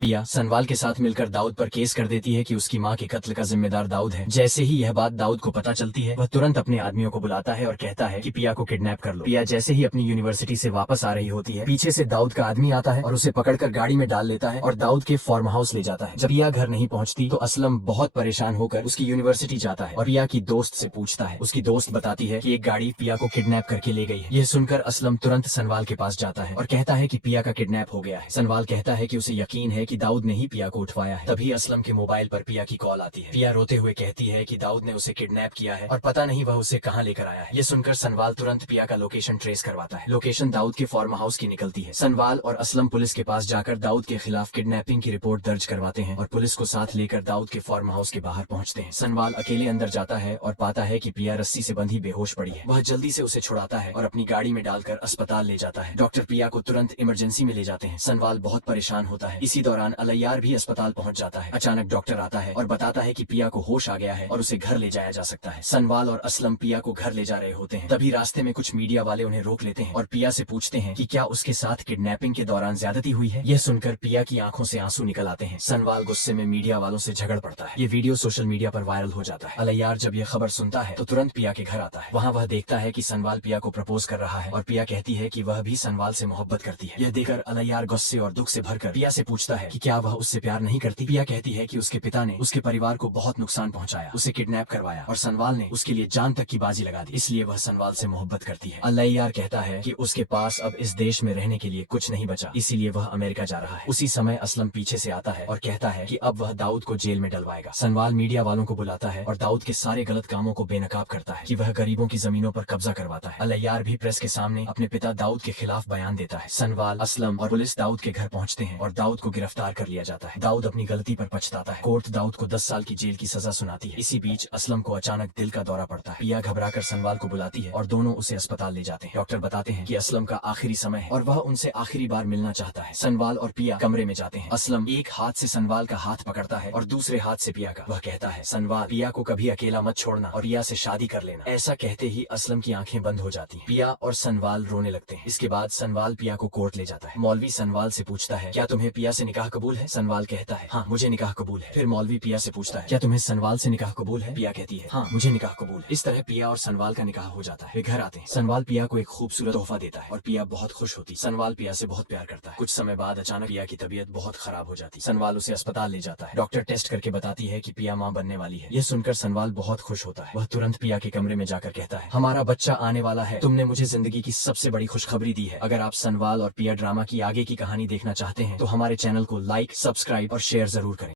पिया सनवाल के साथ मिलकर दाऊद पर केस कर देती है कि उसकी मां के कत्ल का जिम्मेदार दाऊद है। जैसे ही यह बात दाऊद को पता चलती है, वह तुरंत अपने आदमियों को बुलाता है और कहता है कि पिया को किडनैप कर लो। पिया जैसे ही अपनी यूनिवर्सिटी से वापस आ रही होती है, पीछे से दाऊद का आदमी आता है और उसे पकड़कर गाड़ी में डाल लेता है और दाऊद के फार्म हाउस ले जाता है। जब पिया घर नहीं पहुंचती तो असलम बहुत परेशान होकर उसकी यूनिवर्सिटी जाता है और पिया की दोस्त से पूछता है। उसकी दोस्त बताती है कि एक गाड़ी पिया को किडनैप करके ले गई है। यह सुनकर असलम तुरंत सनवाल के पास जाता है और कहता है कि पिया का किडनैप हो गया है। सनवाल कहता है कि उसे यकीन है कि दाऊद ने ही पिया को उठवाया है। तभी असलम के मोबाइल पर पिया की कॉल आती है। पिया रोते हुए कहती है कि दाऊद ने उसे किडनैप किया है और पता नहीं वह उसे कहां लेकर आया है। ये सुनकर सनवाल तुरंत पिया का लोकेशन ट्रेस करवाता है। लोकेशन दाऊद के फार्म हाउस की निकलती है। सनवाल और असलम पुलिस के पास जाकर दाऊद के खिलाफ किडनैपिंग की रिपोर्ट दर्ज करवाते हैं और पुलिस को साथ लेकर दाऊद के फार्म हाउस के बाहर पहुंचते हैं। सनवाल अकेले अंदर जाता है और पाता है कि पिया रस्सी से बंधी बेहोश पड़ी है। वह जल्दी से उसे छुड़ाता है और अपनी गाड़ी में डालकर अस्पताल ले जाता है। डॉक्टर पिया को तुरंत इमरजेंसी में ले जाते हैं। सनवाल बहुत परेशान होता है। इसी दौरान अलैयार भी अस्पताल पहुंच जाता है। अचानक डॉक्टर आता है और बताता है कि पिया को होश आ गया है और उसे घर ले जाया जा सकता है। सनवाल और असलम पिया को घर ले जा रहे होते हैं। तभी रास्ते में कुछ मीडिया वाले उन्हें रोक लेते हैं और पिया से पूछते हैं कि क्या उसके साथ किडनैपिंग के दौरान ज्यादती हुई है। यह सुनकर पिया की आंखों से आंसू निकल आते हैं। सनवाल गुस्से में मीडिया वालों से झगड़ पड़ता है। ये वीडियो सोशल मीडिया पर वायरल हो जाता है। अलैयार जब यह खबर सुनता है तो तुरंत पिया के घर आता है। वहाँ वह देखता है कि सनवाल पिया को प्रपोज कर रहा है और पिया कहती है कि वह भी सनवाल से मोहब्बत करती है। यह देखकर अलैयार गुस्से और दुख से भरकर पिया से पूछता है कि क्या वह उससे प्यार नहीं करती। पिया कहती है कि उसके पिता ने उसके परिवार को बहुत नुकसान पहुंचाया, उसे किडनैप करवाया और सनवाल ने उसके लिए जान तक की बाजी लगा दी, इसलिए वह सनवाल से मोहब्बत करती है। अलैयार कहता है कि उसके पास अब इस देश में रहने के लिए कुछ नहीं बचा, इसीलिए वह अमेरिका जा रहा है। उसी समय असलम पीछे से आता है और कहता है कि अब वह दाऊद को जेल में डलवाएगा। सनवाल मीडिया वालों को बुलाता है और दाऊद के सारे गलत कामों को बेनकाब करता है कि वह गरीबों की जमीनों पर कब्जा करवाता है। अलैयार भी प्रेस के सामने अपने पिता दाऊद के खिलाफ बयान देता है। सनवाल, असलम और पुलिस दाऊद के घर पहुंचते हैं और दाऊद को गिरफ्तार कर लिया जाता है। दाऊद अपनी गलती पर पछताता है। कोर्ट दाऊद को 10 साल की जेल की सजा सुनाती है। इसी बीच असलम को अचानक दिल का दौरा पड़ता है। पिया घबराकर सनवाल को बुलाती है और दोनों उसे अस्पताल ले जाते हैं। डॉक्टर बताते हैं कि असलम का आखिरी समय है और वह उनसे आखिरी बार मिलना चाहता है। सनवाल और पिया कमरे में जाते हैं। असलम एक हाथ से सनवाल का हाथ पकड़ता है और दूसरे हाथ से पिया का। वह कहता है, सनवाल, पिया को कभी अकेला मत छोड़ना और पिया से शादी कर लेना। ऐसा कहते ही असलम की आंखें बंद हो जाती हैं। पिया और सनवाल रोने लगते हैं। इसके बाद सनवाल पिया को कोर्ट ले जाता है। मौलवी सनवाल से पूछता है, क्या तुम्हें पिया से निकाह कबूल है। सनवाल कहता है, हाँ मुझे निकाह कबूल है। फिर मौलवी पिया से पूछता है, क्या तुम्हें सनवाल से निकाह कबूल है। पिया कहती है, हाँ मुझे निकाह कबूल है। इस तरह पिया और सनवाल का निकाह हो जाता है। वे घर आते हैं। सनवाल पिया को एक खूबसूरत तोहफा देता है और पिया बहुत खुश होती। सनवाल पिया से बहुत प्यार करता है। कुछ समय बाद अचानक पिया की तबीयत बहुत खराब हो जाती। सनवाल उसे अस्पताल ले जाता है। डॉक्टर टेस्ट करके बताती है कि पिया मां बनने वाली है। यह सुनकर सनवाल बहुत खुश होता है। वह तुरंत पिया के कमरे में जाकर कहता है, हमारा बच्चा आने वाला है। तुमने मुझे जिंदगी की सबसे बड़ी खुशखबरी दी है। अगर आप सनवाल और पिया ड्रामा की आगे की कहानी देखना चाहते हैं तो हमारे चैनल को लाइक, सब्सक्राइब और शेयर जरूर करें।